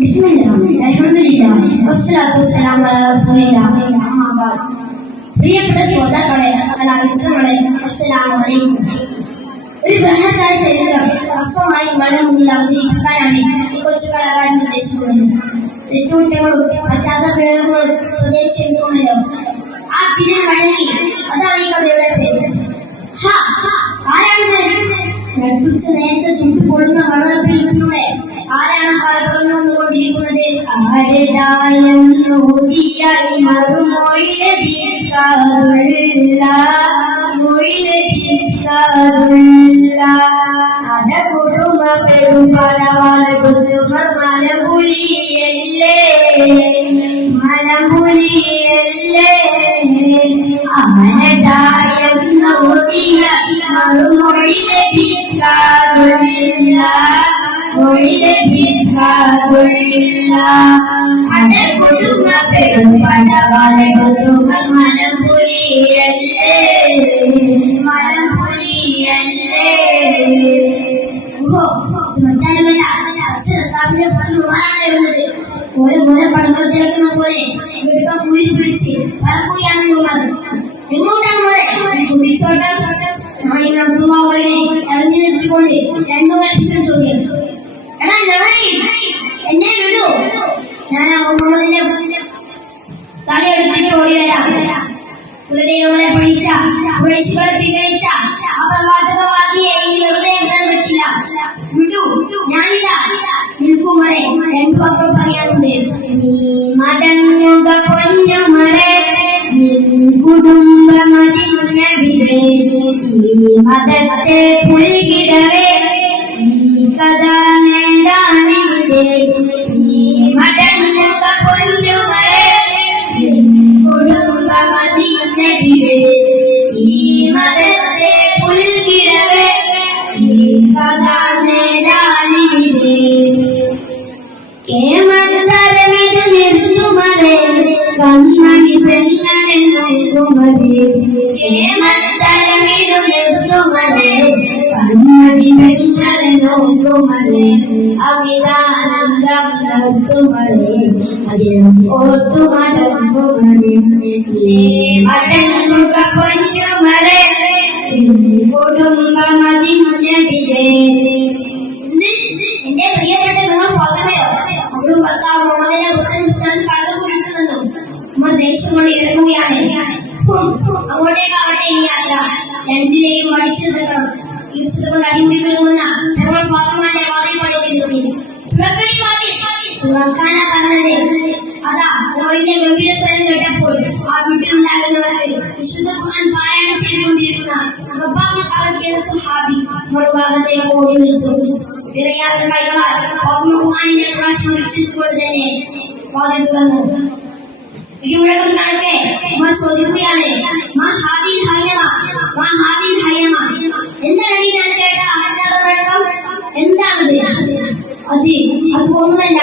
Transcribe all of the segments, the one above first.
بسم الله الحمد لله والصلاة والسلام على رسول الله أما بعد പ്രിയപ്പെട്ട ശ്രോതാക്കളെ കലാമിത്രങ്ങളെ അസ്സലാമു അലൈക്കും ഒരു ബൃഹത്തായ ചരിത്രം ഹ്രസ്വമായി നിങ്ങളുടെ മുന്നിൽ അവതരിപ്പിക്കാനാണ് ഈ കൊച്ചു കലാകാരൻ ഉദ്ദേശിക്കുന്നത് തെറ്റുകുറ്റങ്ങളും പറ്റാത്ത പ്രയോഗങ്ങളും ഹൃദയം ക്ഷമിക്കുമല്ലോ ആ തിരിൽ വഴങ്ങി അതാണ് ഈ കഥയുടെ പേര് ഹാ, ആരാണിത് നട്ടുച്ച നേരത്തെ ചുട്ടുപൊള്ളുന്ന മണപ്പിലൂടെ വന്നുകൊണ്ടിരിക്കുന്നത് ആരുടായെന്നൂതിയായി മറുമൊഴി ലഭിക്കാറുള്ള മൊഴി ലഭിക്കാറുള്ള അടകുടുമ പെരുമ്പടവാള കുത്തുമർ മലപുലിയല്ലേ മലപുലിയല്ലേ അവനടായെന്നൂതിയ മറുമൊഴി ലഭിക്കാറുള്ള മൊഴി ലഭിക്കാറുള്ള അടകുടുമ പെരുമ്പടവാളെടുത്തുമർ മലപുലിയല്ലേ മലപുലിയല്ലേ ഓഹോ ഇത് മറ്റാരുമല്ല അച്ഛനാവിന്റെ പുത്രന്മാരാണ് വരുന്നത് ഓരോ ഓരോ പടങ്ങൾ പോലെ ഇവിടുത്തെ പൂരി പിടിച്ച് പറക്കുകയാണ് ഇവന്മാർ എങ്ങോട്ടാണ് മോളെ കുതിച്ചോട്ടം നായിൻ അബ്ദുള്ളവരെ തടഞ്ഞു നിർത്തിക്കൊണ്ട് രണ്ടു കൽപ്പിച്ച ചോദ്യം കുലദൈവങ്ങളെ പഠിച്ച കുറേശികളെ സ്വീകരിച്ച ആ പ്രവാചകവാദിയെ ഇനി വെറുതെ വിടാൻ പറ്റില്ല. വിടൂ ഞാനിതാ. നിൽക്കുമറെ രണ്ടു വാക്കുകൾ പറയാനുണ്ട്. നീ മടങ്ങുക പൊന്നുമറെ നിൻ കുടുംബമതിവിടെ ഈ മതത്തെ പുൽകിടവേ ഈ കഥ നേടാണിവിടെ നീ മടങ്ങുക പൊന്നുമറെ കുടുംബമതിവിടെ ഈ മതത്തെ പുൽകിടവേ ഈ കഥ നേടാണിവിടെ കേമത്തരമിതു നിർത്തുമറേ കണ്ണണി പെങ്ങളെ നോക്കുമറേ കേമത്തരമിതു നിർത്തുമറേ കണ്ണണി പെങ്ങളെ നോക്കുമറേ അമിതാനന്ദം നിർത്തുമറേ അതിൽ ഓർത്തു മടങ്ങുമറേ മടങ്ങുക പൊന്നുമറേ കുടുംബമതിഞ്ഞിരേ എന്റെ പ്രിയപ്പെട്ട നിങ്ങൾ സ്വതമയോ അവളും ഭർത്താവ് മുഹമ്മദിനെ പുത്രൻ പുസ്തകത്തിൽ കടന്നുകൊണ്ടിരിക്കുന്നു നമ്മൾ ദേഷ്യം കൊണ്ട് ഇറങ്ങുകയാണ്. അങ്ങോട്ടേക്കാവട്ടെ ഇനി യാത്ര രണ്ടിനെയും മടിച്ചു നിൽക്കണം. യൂസഫ് കൊണ്ട് അടിമുടി ഞങ്ങൾ ഫാത്തിമാനെ വാതിൽ പണിക്കുന്നു തുറക്കടി വാതിൽ തുറക്കാനാ പറഞ്ഞത് അതാ കോഴിന്റെ ഗംഭീര സ്വരം കേട്ടപ്പോൾ ആ വീട്ടിലുണ്ടാകുന്നവർക്ക് വിശുദ്ധ ഖുർആൻ പാരായണം ചെയ്തുകൊണ്ടിരിക്കുന്ന സുഹാബി മറുഭാഗത്തേക്ക് ഓടി വിളിച്ചു വിറയാത്ത കൈകളാൽ ഫാത്തിമ ഖുർആനിന്റെ പ്രാവശ്യം വീക്ഷിച്ചുകൊണ്ട് തന്നെ വാതിൽ തുറന്നു. ഇടിമുഴക്കം കണക്കെ ഉമ്മ ചോദിക്കുകയാണ് മാ ഹാദിൽ ഹൈനമ മാ ഹാദിൽ ഹൈനമ എന്താണ് ഒന്നുമല്ല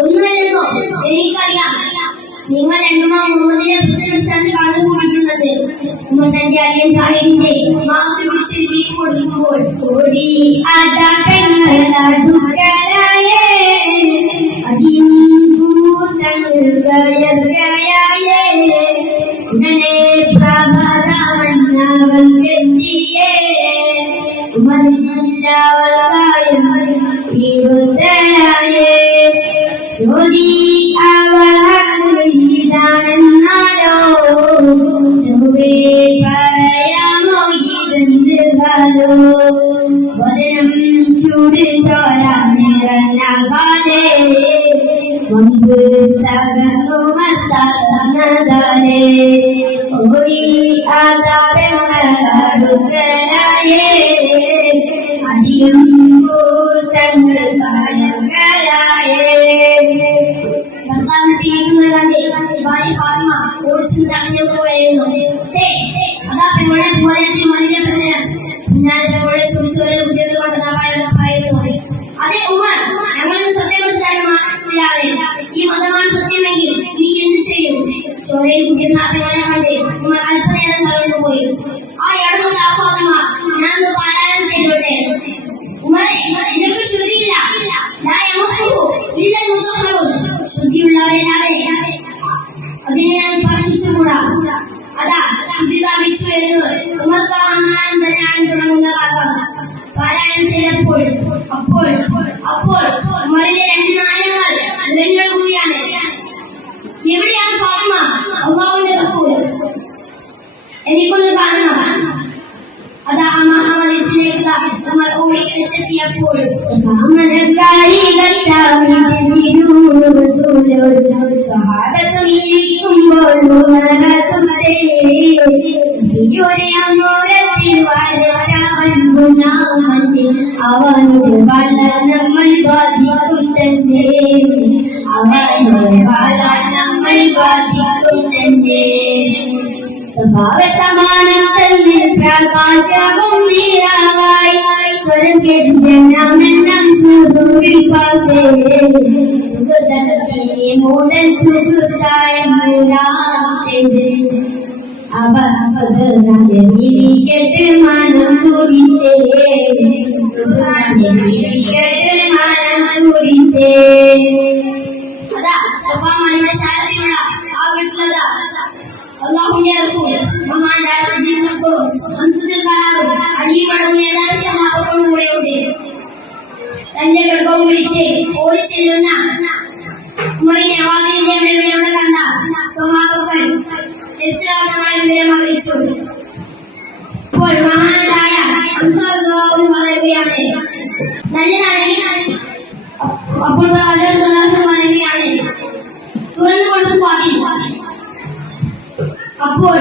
ഒന്നുമല്ലെന്നോ? എനിക്കറിയാം. നിങ്ങൾ രണ്ടുമാ മുഹമ്മദിനെ പുത്രസ്ഥാനത്ത് കടന്നു പോയിട്ടുള്ളത് ഉമ്മ തന്റെ അടിയൻ സാഹിബിന്റെ മാവത്ത് പിടിച്ച് വീട്ടിൽ കൊടുക്കുമ്പോൾ ഓടി അതാ പെങ്ങളടുക്കളായേ അടിയും കൂത്തങ്ങുകയർകയായേ ചോദി അവൾ ഇതാണെന്നാലോ ചൊവ്വേ പറയാമോ ഇതെന്ത് കാലോ? വദനം ചൂട് ചോര നിറഞ്ഞ കാലേ മുൻപ് തകർന്നു മത്തകർന്നതാലേ ഓടി ആദാ പെങ്ങളടുക്കലായേ അടിയും കൂട്ടങ്ങൾ കണ്ട് ഭാര്യ ഫാത്തിമ ഓടിച്ചു തടഞ്ഞു പോയിരുന്നു "ദേ, അതാ പെങ്ങളെ പോരാത്തിന് മണ്ണിലെ പ്രഹരം ഞാൻ പെങ്ങളെ ചോദിച്ചോരെ ബുദ്ധിമുട്ട് കൊണ്ടതാ പറയുന്നു അതെ ഉമ്മർ ഞങ്ങൾ സത്യമനസ്സിലായ ഈ മതമാണ് സത്യമെങ്കിൽ നീ എന്ത് ചെയ്യും? ചോരയിൽ കുതിർന്ന പെങ്ങളെ കണ്ട് ഉമ്മർ അല്പനേരം തളർന്നു പോയി ആ ഇടമുള്ള ഉമർക്ക് ആമാനന്ദ ഞാൻ തുടങ്ങുന്ന ഭാഗം പാരായണം ചെയ്തപ്പോൾ അപ്പോൾ അപ്പോൾ ഉമറിന്റെ രണ്ട് നായകങ്ങൾ നിലനിൽക്കുകയാണ് എവിടെയാണ് ഫാത്മ അള്ളാഹുവിന്റെ റസൂൽ. എനിക്കൊന്ന് കാണണം. അതാ ആ മഹാമതിലേക്ക് ഉമർ ഓടിക്കിടച്ചെത്തിയപ്പോൾ സഹാബത്തും ഇരിക്കുമ്പോൾ ഉമറത്തും അവനുടെ വളർ നമ്മൾ ബാധിക്കും തന്നെ അവനോട് വളർ നമ്മൾ ബാധിക്കും തന്നെ സ്വഭാവത്തമാനം തന്നിൽ പ്രകാശവും നീരാവായി. സ്വരം കേട്ട് ജനമെല്ലാം സുഹൃത്തിൽ പാത്തേ സുഹൃതകൾക്കിനെ മുതൽ സുഹൃത്തായി ചെയ്ത്. അവർ വിളിക്കെട്ട് മനം കുടിച്ചേ വിളിക്കെട്ട് മനം കുടിച്ചേ അതാ സഫാമാരുടെ ശാരദയുള്ള ആ വീട്ടിലതാ അള്ളാഹുവിന്റെ റസൂൽ മഹാനായ മക്ബറും ഹംസുദ്ദീൻ കരാറും അലിയും അടങ്ങുന്ന ഏതാനും സഹാബങ്ങളും കൂടെയുണ്ട് തന്റെ ഗർഭവും പിടിച്ച് ഓടിച്ചെല്ലുന്ന ഉമറിനെ വാതിലിന്റെ വിടവിലൂടെ കണ്ട സ്വഹാബുക്കൾ രക്ഷിതാക്കളെ വിവരം അറിയിച്ചു ഇപ്പോൾ മഹാനായ ഹംസാഹു പറയുകയാണ് നല്ലതാണെങ്കിൽ അപ്പോൾ പ്രവാചകൻ പറയുകയാണ് തുറന്നു കൊടുക്കും അപ്പോൾ